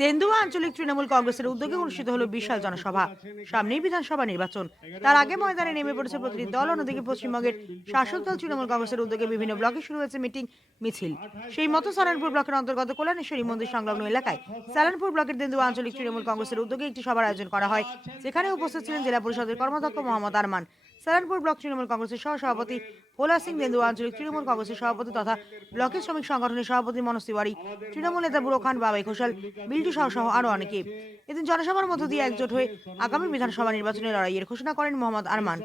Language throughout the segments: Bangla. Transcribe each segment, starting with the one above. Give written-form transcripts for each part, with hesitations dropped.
দেন্দুয়া আঞ্চলিক তৃণমূল কংগ্রেসের উদ্যোগে অনুষ্ঠিত হলো বিশাল জনসভা। সামনেই বিধানসভা নির্বাচন, তার আগে ময়দানে নেমে পড়েছে প্রতিটি দল। অন্যদিকে পশ্চিমবঙ্গের শাসক দল তৃণমূল কংগ্রেসের উদ্যোগে বিভিন্ন ব্লকে শুরু হয়েছে মিটিং মিছিল। সেই মতো সালানপুর ব্লকের অন্তর্গত কল্যাণেশ্বরী মন্দির সংলগ্ন এলাকায় সালানপুর ব্লকের দেন্দুয়া আঞ্চলিক তৃণমূল কংগ্রেসের উদ্যোগে একটি সভার আয়োজন করা হয়, যেখানে উপস্থিত ছিলেন জেলা পরিষদের কর্মাধ্যক্ষ মোহাম্মদ আরমান, সালানপুর ব্লক তৃণমূল কংগ্রেসের সহসভাপতি ভোলা সিং, দেন্দুয়া আঞ্চলিক তৃণমূল কংগ্রেসের সভাপতি তথা ব্লকের শ্রমিক সংগঠনের সভাপতি মনোজ তিওয়ারি, তৃণমূল নেতা বুড়ো খান, বাবাই ঘোষাল, বিল্টু সহ আরো অনেকে। এদিন জনসভার মধ্য দিয়ে একজোট হয়ে আগামী বিধানসভা নির্বাচনের লড়াইয়ের ঘোষণা করেন মোহাম্মদ আরমান।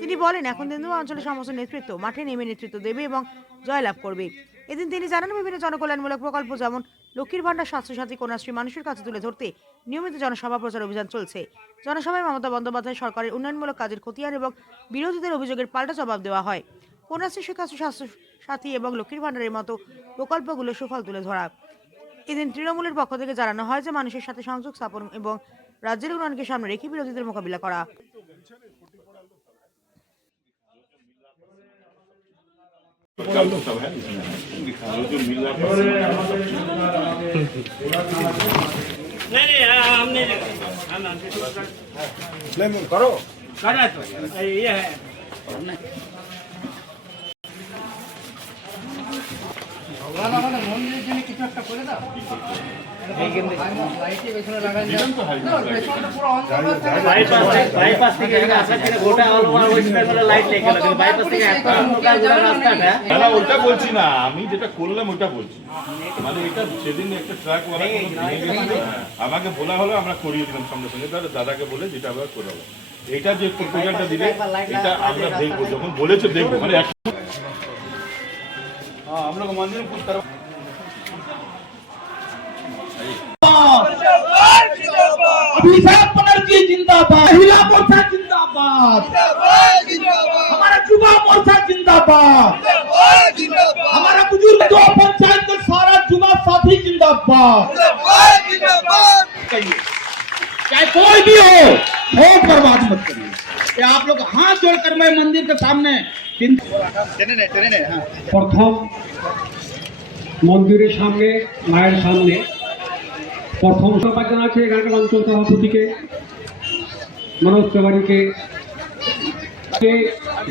তিনি বলেন, এখন দেন্দুয়া অঞ্চলের সমস্ত নেতৃত্ব মাঠে নেমে নেতৃত্ব দেবে এবং জয়লাভ করবে। এদিন তিনি জানান, বিভিন্ন জনকল্যাণমূলক প্রকল্প যেমন লক্ষ্মীর ভান্ডার, স্বাস্থ্যসাথী, কন্যাশ্রী মানুষের কাছে তুলে ধরতে নিয়মিত জনসভা প্রচার অভিযান চলছে। জনসভায় মমতা বন্দ্যোপাধ্যায় সরকারের উন্নয়নমূলক কাজের খতিয়ান এবং বিরোধীদের অভিযোগের পাল্টা জবাব দেওয়া হয়। কন্যাশ্রী, শিক্ষাশ্রী, স্বাস্থ্যসাথী এবং লক্ষ্মীর ভান্ডারের মতো প্রকল্পগুলো সুফল তুলে ধরা। এদিন তৃণমূলের পক্ষ থেকে জানানো হয় যে মানুষের সাথে সংযোগ স্থাপন এবং রাজ্যের উন্নয়নকে সামনে রেখে বিরোধীদের মোকাবিলা করা। ওটা বলছি না, আমি যেটা করলাম ওটা বলছি। মানে এটা সেদিন একটা ট্রাক আমাকে বলা হলো, আমরা করিয়ে দিলাম সঙ্গে সঙ্গে, দাদাকে বলে যেটা আবার করাবো। এটা যে প্রপোজালটা দিলে এটা আমরা দেখবো, যখন বলেছে দেখবো। মানে हम लोग मंदिर में कुछ करवा अभिषेक बनर्जी जिंदाबाद, महिला मोर्चा जिंदाबाद, हमारा युवा मोर्चा जिंदाबाद, हमारा बुजुर्ग दो पंचायत का सारा युवा साथी जिंदाबाद। चाहे कोई भी हो, वोट बर्बाद मत करिए। ये आप लोग हाथ जोड़कर मैं मंदिर के सामने प्रथम मंदिर सामने मायर सामने प्रथम सभा জানাচ্ছি এখানকার অঞ্চল সভাপতিকে মনোজ তিওয়ারিকে,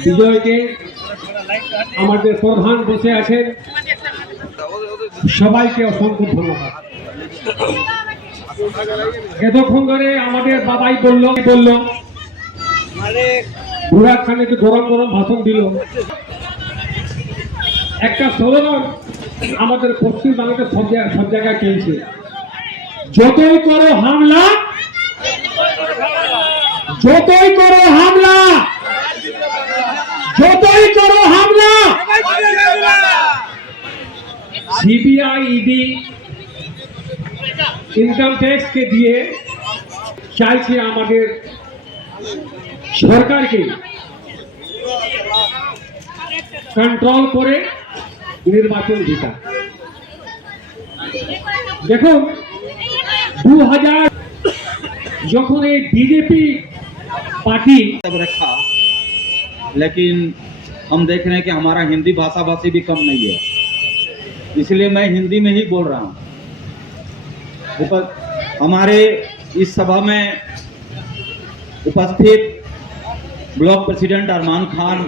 বিজয়কে, আমাদের প্রধান বসে আছেন সবাইকে অসংখ্য ধন্যবাদ। এতক্ষণ ধরে আমাদের বাবাই বলল বুড়া খানে যে গরম গরম ভাষণ দিল, একটা স্লোগান আমাদের পশ্চিম বাংলাতে সব জায়গায় চলছে, যতই করো হামলা, যতই করো হামলা, যতই করো হামলা। সিবিআই, ইডি, ইনকাম ট্যাক্স কে দিয়ে চাইছে আমাদের সরকারকে কন্ট্রোল করে নির্বাচন জিতা। দেখুন 2000 যখন এই बीजेपी पार्टी रखा, लेकिन हम देख रहे हैं कि हमारा हिंदी भाषा भाषी भी कम नहीं है, इसलिए मैं हिंदी में ही बोल रहा हूँ। हमारे इस सभा में उपस्थित ब्लॉक प्रेसिडेंट अरमान खान,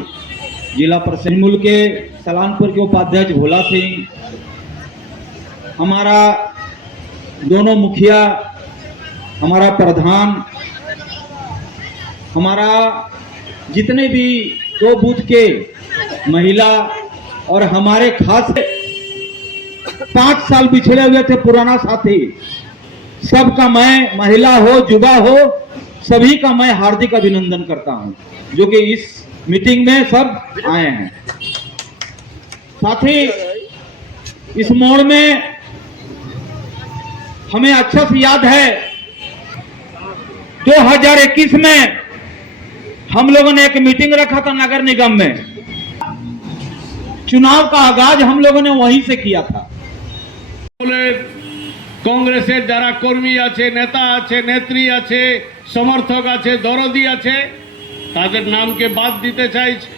जिला तृणमूल के सलानपुर के उपाध्यक्ष भोला सिंह, हमारा दोनों मुखिया, हमारा प्रधान, हमारा जितने भी 2 बूथ के महिला और हमारे खास 5 साल पिछड़े हुए थे पुराना साथी, सबका मैं, महिला हो, युवा हो, सभी का मैं हार्दिक अभिनंदन करता हूं, जो कि इस मीटिंग में सब आए हैं। साथ ही इस मोड़ में हमें अच्छा से याद है 2021 में हम लोगों ने एक मीटिंग रखा था नगर निगम में, चुनाव का आगाज हम लोगों ने वहीं से किया था। কংগ্রেসের যারা কর্মী আছে, নেতা আছে, নেত্রী আছে, সমর্থক আছে, দরদি আছে, তাদের নামকে বাদ দিতে চাইছে।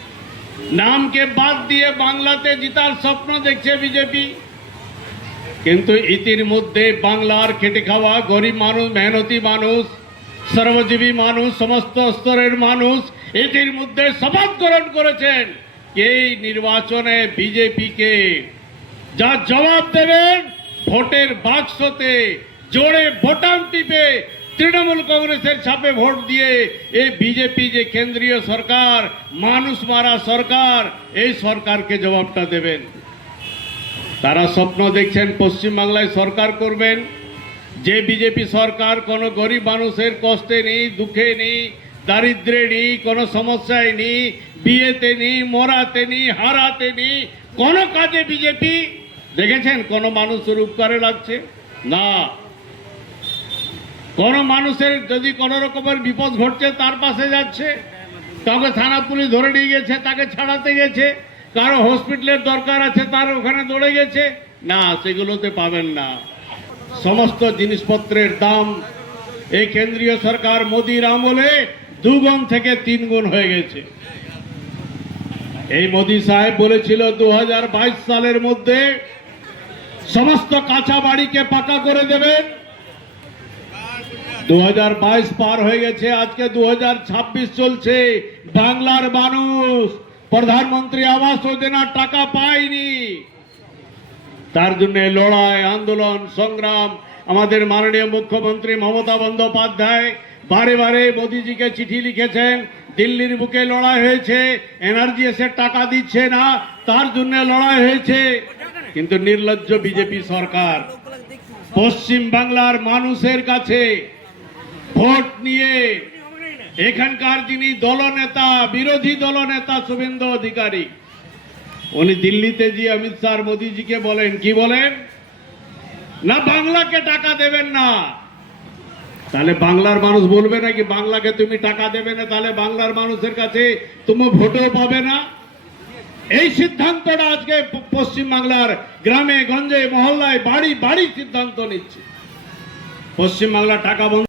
নামকে বাদ দিয়ে বাংলাতে জিতার স্বপ্ন দেখছে বিজেপি। কিন্তু ইতিমধ্যে বাংলার খেটে খাওয়া গরিব মানুষ, মেহনতি মানুষ, শ্রমজীবী মানুষ, সমস্ত স্তরের মানুষ এটির মধ্যে শপথ গ্রহণ করেছেন এই নির্বাচনে বিজেপিকে যা জবাব দেবেন ভোটের বাক্সতে জোরে বোতাম টিপে তৃণমূল কংগ্রেসের ছাপে ভোট দিয়ে এই বিজেপি যে কেন্দ্রীয় সরকার, মানুষ মারা সরকার, এই সরকারকে জবাবটা দেবেন। তারা স্বপ্ন দেখছেন পশ্চিমবাংলায় সরকার করবেন, যে বিজেপি সরকার কোনো গরিব মানুষের কষ্টে নেই, দুঃখে নেই, দারিদ্রে নেই, কোনো সমস্যায় নেই, বিয়েতে নেই, মরাতে নেই, হারাতে নেই, কোনো কাজে বিজেপি দেখেছেন কোনো মানুষের উপকারে লাগছে না। কোনো মানুষের যদি কোনো রকমের বিপদ ঘটছে তার পাশে যাচ্ছে, কাউকে থানা পুলিশ ধরে নিয়ে গেছে তাকে ছাড়াতে গেছে, কারো হসপিটালের দরকার আছে তার ওখানে দৌড়ে গেছে না, সেগুলোতে পাবেন না। সমস্ত জিনিসপত্রের দাম এই কেন্দ্রীয় সরকার মোদির আমলে 2 গুণ থেকে 3 গুণ হয়ে গেছে। এই মোদি সাহেব বলেছিল 2022 সালের মধ্যে সমস্ত কাঁচা বাড়িকে পাকা করে দেবেন। 2022 পার হয়ে গেছে, আজকে 2026 চলছে, বাংলার মানুষ প্রধানমন্ত্রী আবাস যোজনার টাকা পায়নি। তার জন্য লড়াই, আন্দোলন, সংগ্রাম আমাদের মাননীয় মুখ্যমন্ত্রী মমতা বন্দ্যোপাধ্যায় বারে বারে মোদিজিকে চিঠি লিখেছেন, দিল্লির বুকে লড়াই হয়েছে, এনআরজিএস এর টাকা দিচ্ছে না, তার জন্য লড়াই হয়েছে। কিন্তু নির্লজ্জ বিজেপি সরকার পশ্চিম বাংলার মানুষের কাছে ভোট নিয়ে এখানকার যিনি দলনেতা, বিরোধী দলনেতা শুভেন্দু অধিকারী, উনি দিল্লিতে গিয়ে অমিত শাহ মোদিজিকে বলেন, কি বলেন না বাংলাকে টাকা দেবেন না। তাহলে বাংলার মানুষ বলবে নাকি বাংলাকে তুমি টাকা দেবে না, তাহলে বাংলার মানুষের কাছে তুমি ভোটও পাবে না? এই সিদ্ধান্তটা আজকে পশ্চিম বাংলার গ্রামে গঞ্জে মহল্লায় বাড়ি বাড়ি সিদ্ধান্ত নিচ্ছে। পশ্চিম বাংলার টাকা বন্ধ